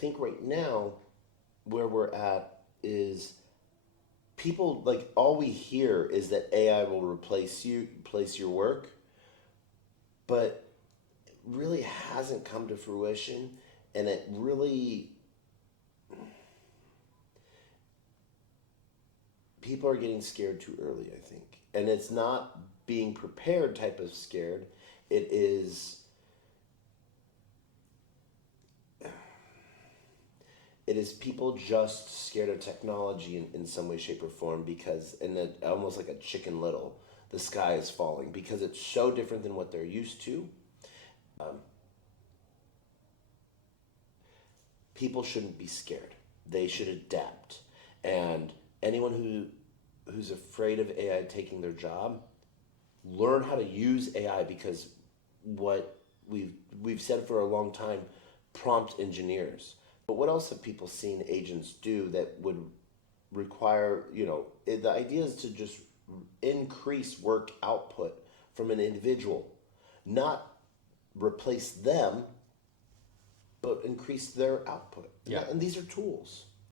think right now where we're at is people like all we hear is that AI will replace your work, but it really hasn't come to fruition, and it really people are getting scared too early, I think. And it's not being prepared type of scared. It is people just scared of technology in some way, shape, or form because and it, almost like a chicken little, the sky is falling because it's so different than what they're used to. Um, People shouldn't be scared. They should adapt. And anyone who's afraid of AI taking their job, learn how to use AI because what we've said for a long time, prompt engineers. But what else have people seen agents do that would require, the idea is to just increase work output from an individual, not replace them, but increase their output. Yeah. And these are tools.